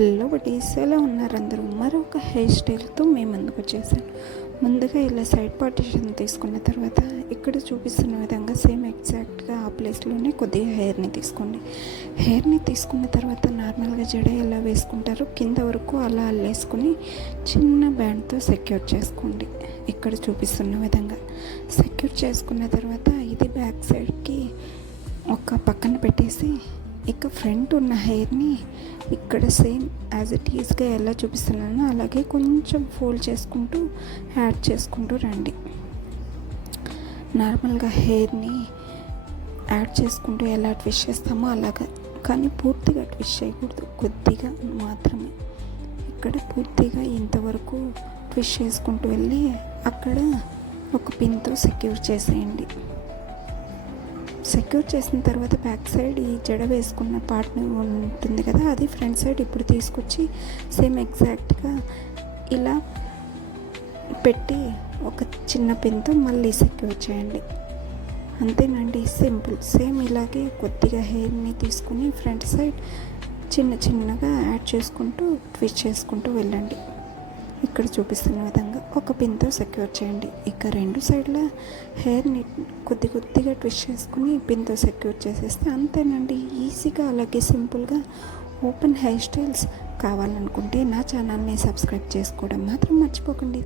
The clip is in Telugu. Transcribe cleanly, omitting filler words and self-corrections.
హలో బడీస్, ఎలా ఉన్నారు అందరూ? మరొక హెయిర్ స్టైల్తో మేము ముందుకు వచ్చేసాను. ముందుగా ఇలా సైడ్ పార్టిషన్ తీసుకున్న తర్వాత ఇక్కడ చూపిస్తున్న విధంగా సేమ్ ఎగ్జాక్ట్గా ఆ ప్లేస్లోనే కొద్దిగా హెయిర్ని తీసుకోండి. హెయిర్ని తీసుకున్న తర్వాత నార్మల్గా జడ ఎలా వేసుకుంటారో కింద వరకు అలా అల్లేసుకుని చిన్న బ్యాండ్తో సెక్యూర్ చేసుకోండి. ఇక్కడ చూపిస్తున్న విధంగా సెక్యూర్ చేసుకున్న తర్వాత ఇది బ్యాక్ సైడ్కి ఒక పక్కన పెట్టేసి ఇక ఫ్రంట్ ఉన్న హెయిర్ని ఇక్కడ సేమ్ యాజ్ ఇట్ ఈస్గా ఎలా చూపిస్తున్నానో అలాగే కొంచెం ఫోల్డ్ చేసుకుంటూ యాడ్ చేసుకుంటూ రండి. నార్మల్గా హెయిర్ని యాడ్ చేసుకుంటూ ఎలా ట్విస్ట్ చేస్తామో అలాగా, కానీ పూర్తిగా ట్విస్ట్ చేయకూడదు, కొద్దిగా మాత్రమే. ఇక్కడ పూర్తిగా ఇంతవరకు ట్విస్ట్ చేసుకుంటూ వెళ్ళి అక్కడ ఒక పిన్తో సెక్యూర్ చేసేయండి. సెక్యూర్ చేసిన తర్వాత బ్యాక్ సైడ్ ఈ జడ వేసుకున్న పార్ట్ ఉంటుంది కదా, అది ఫ్రంట్ సైడ్ ఇప్పుడు తీసుకొచ్చి సేమ్ ఎగ్జాక్ట్గా ఇలా పెట్టి ఒక చిన్న పిన్తో మళ్ళీ సెక్యూర్ చేయండి. అంతేనండి, సింపుల్. సేమ్ ఇలాగే కొద్దిగా హెయిర్ని తీసుకుని ఫ్రంట్ సైడ్ చిన్న చిన్నగా యాడ్ చేసుకుంటూ ట్విస్ట్ చేసుకుంటూ వెళ్ళండి. ఇక్కడ చూపిస్తున్న విధంగా ఒక పిన్తో సెక్యూర్ చేయండి. ఇక రెండు సైడ్ల హెయిర్ని కొద్దిగా ట్విస్ట్ చేసుకుని పిన్తో సెక్యూర్ చేసేస్తే అంతేనండి, ఈజీగా అలాగే సింపుల్గా ఓపెన్ హెయిర్ స్టైల్స్ కావాలనుకుంటే నా ఛానల్ని సబ్స్క్రైబ్ చేసుకోవడం మాత్రం మర్చిపోకండి.